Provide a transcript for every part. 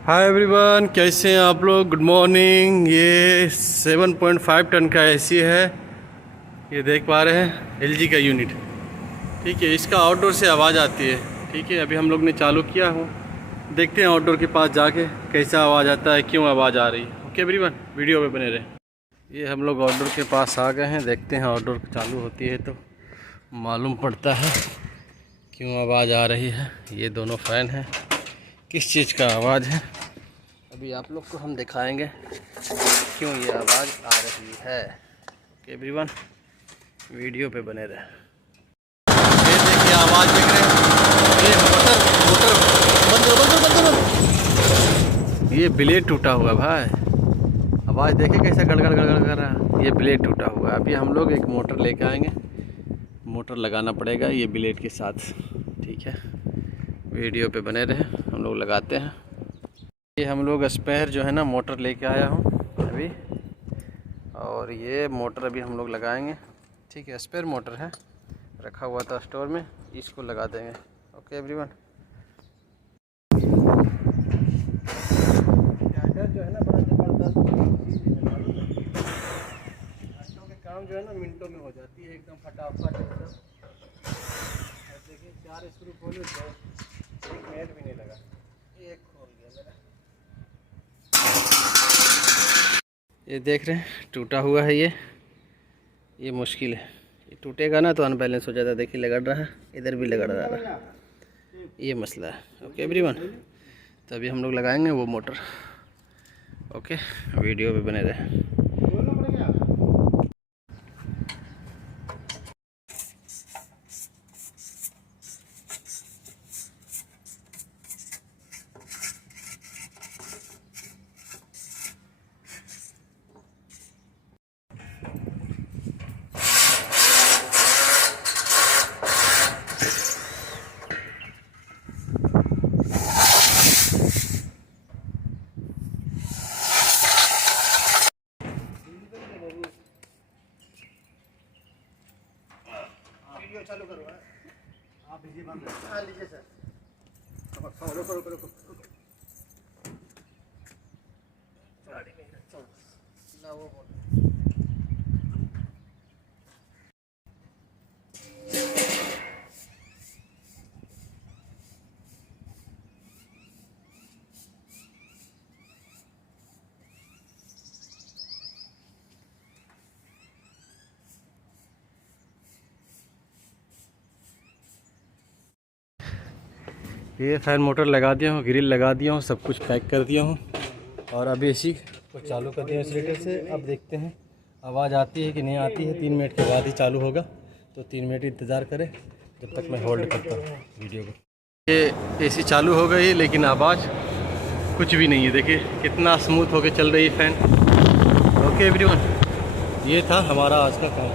Hi everyone, कैसे हैं आप लोग। Good morning. ये 7.5 टन का एसी है। ये देख पा रहे हैं, एलजी का यूनिट। ठीक है, इसका आउटडोर से आवाज़ आती है। ठीक है, अभी हम लोग ने चालू किया हो, देखते हैं आउटडोर के पास जाके कैसा आवाज़ आता है, क्यों आवाज़ आ रही है। ओके एवरीवन, वीडियो में बने रहे। ये हम लोग आउटडोर के पास आ गए हैं, देखते हैं आउटडोर चालू होती है तो मालूम पड़ता है क्यों आवाज़ आ रही है। ये दोनों फ़ैन हैं, किस चीज़ का आवाज़ है अभी आप लोग को हम दिखाएंगे क्यों ये आवाज़ आ रही है। ओके एवरीवन, वीडियो पे बने रहे। ये देखिए आवाज़ देख रहे हैं, ये मोटर बंद। ये ब्लेड टूटा हुआ भाई, आवाज़ देखे कैसा गड़गड़ गड़गड़ कर रहा है। ये ब्लेड टूटा हुआ है। अभी हम लोग एक मोटर लेके आएंगे, मोटर लगाना पड़ेगा ये ब्लेड के साथ। ठीक है, वीडियो पे बने रहे, हम लोग लगाते हैं। ये हम लोग स्पेयर जो है ना मोटर लेके आया हूँ अभी, और ये मोटर अभी हम लोग लगाएंगे। ठीक है, स्पेयर मोटर है, रखा हुआ था स्टोर में, इसको लगा देंगे। ओके एवरीवन, जो है ना बड़ा ज़बरदस्त काम जो है ना मिनटों में हो जाती है, एकदम फटाफट एकदम। देखिए 4 स्क्रू खोले तो 1 मिनट भी नहीं लगा, एक खोल गया मेरा। ये देख रहे हैं टूटा हुआ है। ये मुश्किल है, ये टूटेगा ना तो अनबैलेंस हो जाता है। देखिए लगड़ रहा है, इधर भी लगड़ रहा है, ये मसला है। ओके एवरीवन, तो अभी हम लोग लगाएंगे वो मोटर। ओके, वीडियो पे बने रहे। वीडियो चालू करो, आप बिजी बंद करो। हाँ लीजिए सर, रुको रुको रुको ना वो ये फ़ैन मोटर लगा दिया हूँ, ग्रिल लगा दिया हूँ, सब कुछ पैक कर दिया हूँ, और अभी एसी को चालू कर दिया इंसुलेटर से। अब देखते हैं आवाज़ आती है कि नहीं आती है। 3 मिनट के बाद ही चालू होगा, तो 3 मिनट इंतज़ार करें जब तक मैं होल्ड करता हूँ वीडियो को। ये एसी चालू हो गई, लेकिन आवाज़ कुछ भी नहीं है। देखिए कितना स्मूथ होकर चल रही है फ़ैन। ओके एवरीवन, ये था हमारा आज का काम।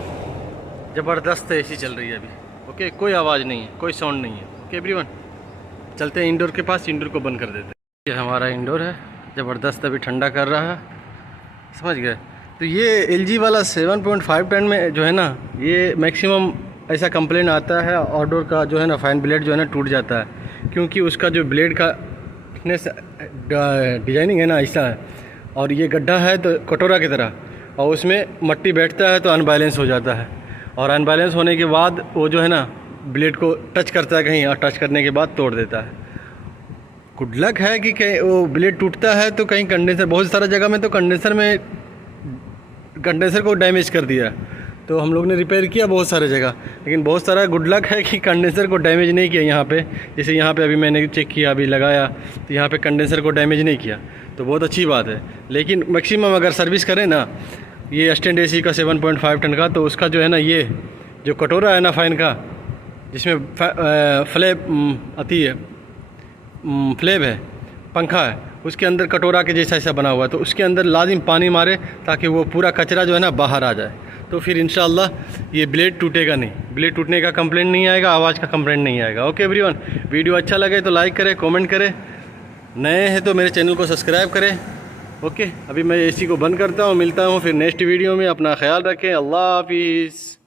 ज़बरदस्त एसी चल रही है अभी। ओके, कोई आवाज़ नहीं है, कोई साउंड नहीं है। ओके एवरीवन, चलते हैं इंडोर के पास, इंडोर को बंद कर देते हैं। ये हमारा इंडोर है, ज़बरदस्त अभी ठंडा कर रहा है, समझ गए। तो ये एलजी वाला 7.5 टन में जो है ना, ये मैक्सिमम ऐसा कंप्लेन आता है आउटडोर का जो है ना, फ़ैन ब्लेड जो है ना टूट जाता है, क्योंकि उसका जो ब्लेड का थिकनेस डिजाइनिंग है ना ऐसा है, और ये गड्ढा है तो कटोरा की तरह, और उसमें मट्टी बैठता है तो अनबैलेंस हो जाता है, और अनबैलेंस होने के बाद वो जो है ना ब्लेड को टच करता है कहीं, और टच करने के बाद तोड़ देता है। गुड लक है कि कहीं वो ब्लेड टूटता है तो कहीं कंडेंसर, बहुत सारा जगह में तो कंडेंसर को डैमेज कर दिया, तो हम लोग ने रिपेयर किया बहुत सारे जगह, लेकिन बहुत सारा गुड लक है कि कंडेंसर को डैमेज नहीं किया यहाँ पे। जैसे यहाँ पे अभी मैंने चेक किया, अभी लगाया तो यहाँ पे कंडेंसर को डैमेज नहीं किया, तो बहुत अच्छी बात है। लेकिन मैक्सिमम अगर सर्विस करें ना ये स्टैंड एसी का 7.5 टन का, तो उसका जो है ना ये जो कटोरा है ना फ़ैन का, जिसमें फ्लैप आती है, फ्लैप है, पंखा है, उसके अंदर कटोरा के जैसा ऐसा बना हुआ है, तो उसके अंदर लाजिम पानी मारे ताकि वो पूरा कचरा जो है ना बाहर आ जाए, तो फिर इंशाल्लाह ये ब्लेड टूटेगा नहीं, ब्लेड टूटने का कंप्लेंट नहीं आएगा, आवाज़ का कंप्लेंट नहीं आएगा। ओके एवरीवन, वीडियो अच्छा लगे तो लाइक करें, कमेंट करें, नए हैं तो मेरे चैनल को सब्सक्राइब करें। ओके, अभी मैं एसी को बंद करता हूँ, मिलता हूँ फिर नेक्स्ट वीडियो में। अपना ख्याल रखें, अल्लाह हाफिज़।